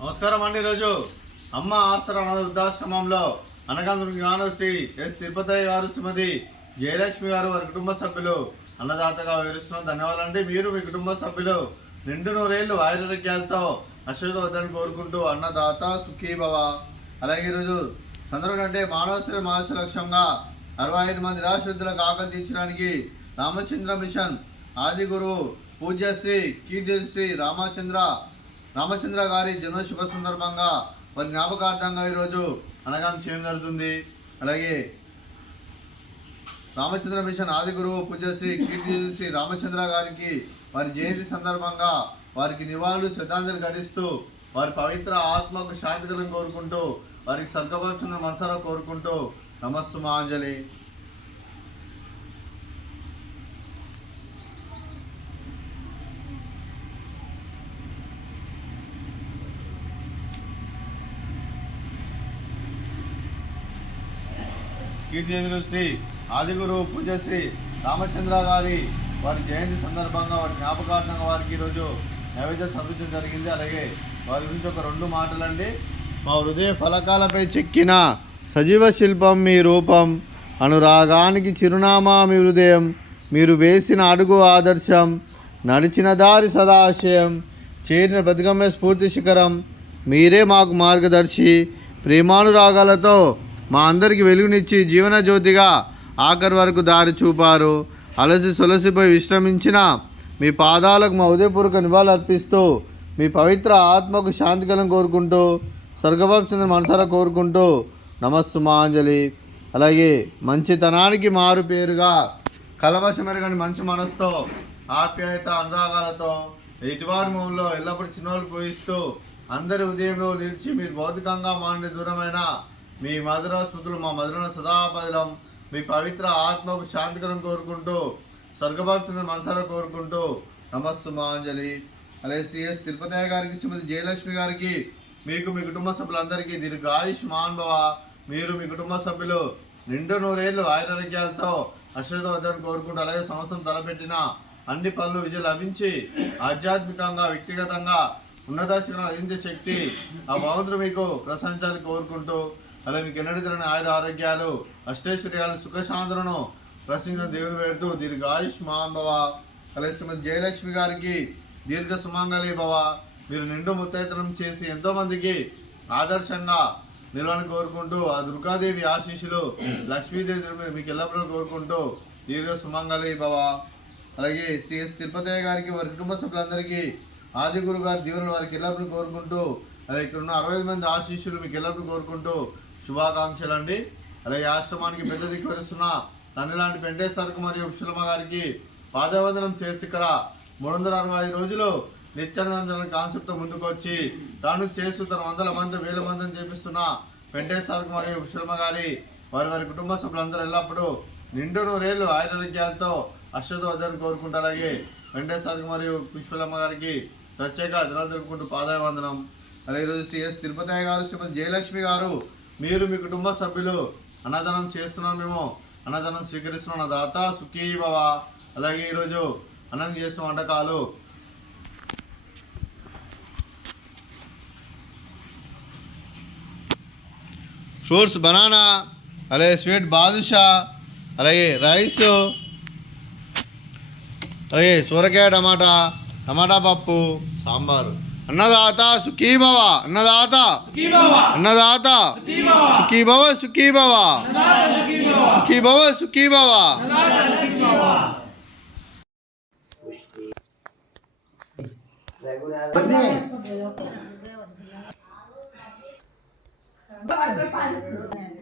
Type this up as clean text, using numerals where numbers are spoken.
నమస్కారం అండి. ఈరోజు అమ్మ ఆసరా అనాథ వృద్ధాశ్రమంలో అనగాంధ్ర జ్ఞానశ్రీ ఎస్ తిరుపతయ్య గారు, శ్రీమతి జయలక్ష్మి గారు, వారి కుటుంబ సభ్యులు అన్నదాతగా వివరిస్తున్నాం. ధన్యవాదాలండి. మీరు మీ కుటుంబ సభ్యులు నిండు నూరేళ్లు ఆయుర్వేద్యాలతో అశ్వవద్దని కోరుకుంటూ అన్నదాత సుఖీభవ. అలాగే ఈరోజు సందర్భం అంటే మానవ సేవ మహర్షి లక్ష్యంగా 65 మంది నిరాశ్రితులకు ఆకలి తీర్చడానికి రామచంద్ర మిషన్ ఆది గురువు పూజ్యశ్రీ కీర్తిశ్రీ రామచంద్ర గారి జన్మ శుభ సందర్భంగా వారి జ్ఞాపకార్థంగా ఈరోజు అన్నదానం చేయడం జరుగుతుంది. అలాగే రామచంద్ర మిషన్ ఆది గురువు పూజ్యశ్రీ కీర్తిశ్రీ రామచంద్ర గారికి వారి జయంతి సందర్భంగా వారికి నివాళులు శ్రద్ధాంజలి ఘటిస్తూ వారి పవిత్ర ఆత్మకు శాంతికలను కోరుకుంటూ వారికి స్వర్గపక్షణ మనసారా కోరుకుంటూ నమస్సుమాంజలి. కీర్తిశేషులు శ్రీ ఆదిగురు పూజ్యశ్రీ రామచంద్ర గారి వారి జయంతి సందర్భంగా వారి జ్ఞాపకార్థంగా వారికి ఈరోజు నైవేద్యం సమర్పించడం జరిగింది. అలాగే వారి గురించి ఒక 2 మాటలండి. మా హృదయ ఫలకాలపై చెక్కిన సజీవ శిల్పం మీ రూపం, అనురాగానికి చిరునామా మీ హృదయం, మీరు వేసిన అడుగు ఆదర్శం, నడిచిన దారి సదాశయం, చేరిన బతుకమ్మ స్ఫూర్తి శిఖరం, మీరే మాకు మార్గదర్శి, ప్రేమానురాగాలతో మా అందరికి వెలుగునిచ్చి జీవన జ్యోతిగా ఆఖరి వరకు దారి చూపారు. అలసి సొలసిపోయి విశ్రమించిన మీ పాదాలకు మా ఉదయపూర్వక నివాళులు అర్పిస్తూ మీ పవిత్ర ఆత్మకు శాంతికలం కోరుకుంటూ స్వర్గభాచంద్ర మనసారా కోరుకుంటూ నమస్సుమాంజలి. అలాగే మంచితనానికి మారు పేరుగా కలవశమెరగని మంచి మనసుతో ఆప్యాయత అనురాగాలతో ఎటువారి మూలంలో ఎల్లప్పుడూ చిన్నోళ్ళు పోయిస్తూ అందరి ఉదయంలో నిలిచి మీరు భౌతికంగా మానని దూరమైన మీ మధుర స్మృతులు మా మధుర సదాపదిలం మీ పవిత్ర ఆత్మకు శాంతికరం కోరుకుంటూ స్వర్గభాచంద్ర మనసారా కోరుకుంటూ నమస్సుమాంజలి. అలాగే సిఎస్ తిరుపతయ్య గారికి, శ్రీమతి జయలక్ష్మి గారికి, మీకు మీ కుటుంబ సభ్యులందరికీ దీర్ఘాయుష్మాన్ భవ. మీరు మీ కుటుంబ సభ్యులు నిండు నూరేళ్లు ఆయురారోగ్యాలతో అశ్వవద్దని కోరుకుంటూ అలాగే సంవత్సరం తలపెట్టిన అన్ని పనులు విజయం లభించి ఆధ్యాత్మికంగా వ్యక్తిగతంగా ఉన్నత అందించే శక్తి ఆ భగవంతుడు మీకు ప్రశంసాలని కోరుకుంటూ అలాగే మీకు ఎన్నడూ తిరని ఆరోగ్యాలు అష్టైశ్వర్యాలు సుఖశాంతులను ప్రశ్నించిన దేవుని వేడుతూ దీర్ఘాయుష్మాన్ భవ. అలాగే శ్రీమతి జయలక్ష్మి గారికి దీర్ఘ సుమంగళి భవ. మీరు నిండు ముత్తైతనం చేసి ఎంతోమందికి ఆదర్శంగా నిలవని కోరుకుంటూ ఆ దుర్గాదేవి ఆశీస్సులు లక్ష్మీదేవి మీకు ఎల్లప్పుడూ కోరుకుంటూ దీర్ఘ సుమంగళి భవ. అలాగే శ్రీఎస్ తిరుపతయ్య గారికి వారి కుటుంబ సభ్యులందరికీ ఆది గురువు గారి దీవెనలు వారికి ఎల్లప్పుడూ కోరుకుంటూ అలాగే ఇక్కడ ఉన్న 65 మంది ఆశీస్సులు మీకు ఎల్లప్పుడూ కోరుకుంటూ శుభాకాంక్షలు అండి. అలాగే ఆశ్రమానికి పెద్ద దిక్కు వరుస్తున్న తండ్రి లాంటి వెంకటేశ్వరకు మరియు ఉప్సులమ్మ గారికి పాదవందనం చేసి ఇక్కడ 365 రోజులు నిత్యానందన కాన్సెప్ట్తో ముందుకు వచ్చి తాను చేస్తూ తన 100 మంది 1000 మందిని చేపిస్తున్న వెంకటేశ్వరకు మరియు ఉప్సులమ్మ గారి వారి కుటుంబ సభ్యులందరూ ఎల్లప్పుడూ నిండు నూరేళ్లు ఆయురారోగ్యాలతో అశ్వవద్దని కోరుకుంటూ అలాగే వెంకటేశ్వరకు మరియు పుష్పలమ్మ గారికి ప్రత్యేక దినాలు జరుపుకుంటూ పాదాభివందనం. అలాగే ఈరోజు సిఎస్ తిరుపతయ్య గారు, శ్రీమతి జయలక్ష్మి గారు, మీరు మీ కుటుంబ సభ్యులు అన్నదానం చేస్తున్నాం, మేము అన్నదానం స్వీకరిస్తున్నాం. అన్నదాత సుఖీభవ. అలాగే ఈరోజు అన్నం చేసిన వంటకాలు ఫ్రూట్స్ బనానా, అలాగే స్వీట్ బాదుషా, అలాగే రైస్, అలాగే సూరకాయ టమాటా పప్పు, సాంబారు. అన్నదాత సుఖీభవ, అన్నదాత అన్నదాత సుఖీభవ సుఖీభవ సుఖీభవ సుఖీభవ. Agora foi